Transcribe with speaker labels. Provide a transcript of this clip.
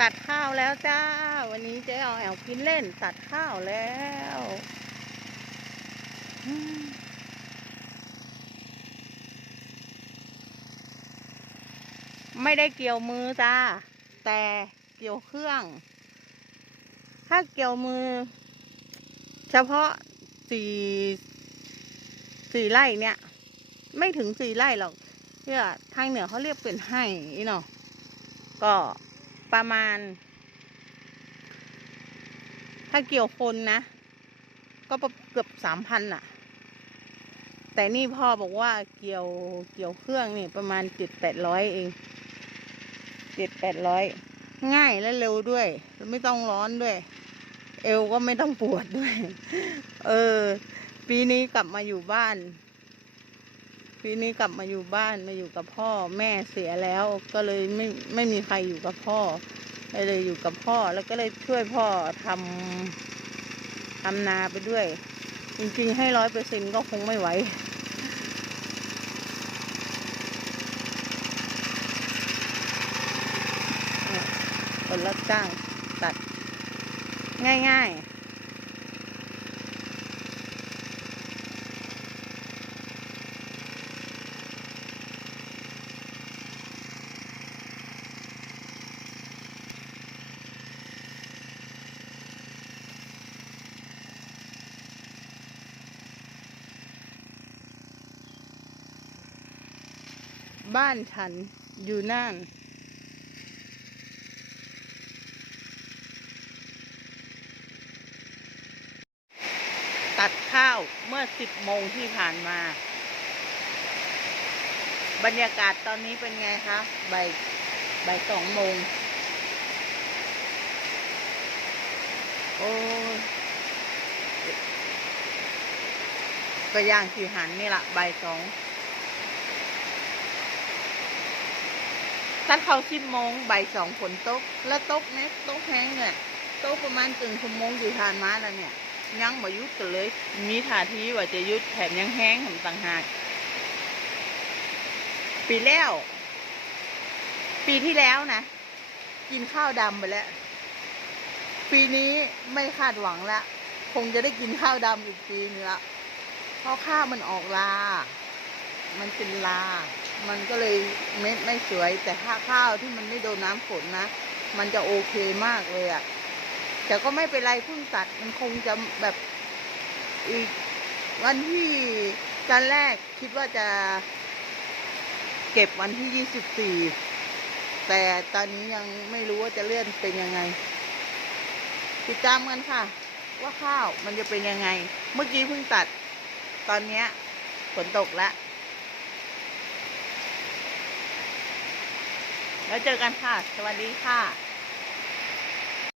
Speaker 1: ตัดข้าวแล้วจ้า วันนี้เจ๊เอาแอลกินเล่นตัดข้าวแล้วไม่ได้เกี่ยวมือจ้า แต่เกี่ยวเครื่อง ถ้าเกี่ยวมือ เฉพาะสี่สี่ไร่เนี่ย ไม่ถึงสี่ไร่หรอกเพื่อทางเหนือเขาเรียกเป็นไห่อีเนาะก็ ประมาณ ถ้าเกี่ยวคนนะ ก็เกือบสามพันอะแต่นี่พ่อบอกว่าเกี่ยวเกี่ยวเครื่องนี่ประมาณเจ็ดแปดร้อยเองเจ็ดแปดร้อยง่ายและเร็วด้วยแล้วไม่ต้องร้อนด้วย เอวก็ไม่ต้องปวดด้วย เออ ปีนี้กลับมาอยู่บ้าน ปีนี้กลับมาอยู่บ้านมาอยู่กับพ่อแม่เสียแล้ว ก็เลยไม่ไม่มีใครอยู่กับพ่อก็เลยอยู่กับพ่อแล้วก็เลยช่วยพ่อทำทำนาไปด้วย จริงๆให้ร้อยเปอร์เซ็นก็คงไม่ไหวคนรับจ้างตัดง่ายๆ บ้านฉันอยู่น่านตัดข้าวเมื่อสิบโมงที่ผ่านมา บรรยากาศตอนนี้เป็นไงคะบ่ายบ่ายสองโมง โอ้ยก็ย่างสีหันนี่ละบ่ายสอง ถ้าเขาสิบโมงบ่ายสองฝนตก แล้วตกเนี่ยตกแห้งเนี่ยตกประมาณกึ่งชั่วโมงอยู่ผ่านมาแล้วเนี่ย ยังบ่หยุดกันเลย มีท่าทีว่าจะยุดแถมยังแห้งแถมต่างหาก ปีแล้ว ปีที่แล้วนะ กินข้าวดำไปแล้ว ปีนี้ไม่คาดหวังละ คงจะได้กินข้าวดำอีกปีนึงละเพราะข้าวมันออกลา มันเป็นลา มันก็เลยเม็ดไม่สวย แต่ถ้าข้าวที่มันไม่โดนน้ำฝนนะ มันจะโอเคมากเลยอะ่ะ แต่ก็ไม่เป็นไรเพิ่งตัด มันคงจะแบบอีกวันที่ตอนแรกคิดว่าจะ เก็บวันที่ยี่สิบสี่แต่ตอนนี้ยังไม่รู้ว่าจะเลื่อนเป็นยังไง ติดตามกันค่ะ ว่าข้าวมันจะเป็นยังไง เมื่อกี้เพิ่งตัด ตอนนี้ฝนตกแล้ว แล้วเจอกันค่ะ สวัสดีค่ะ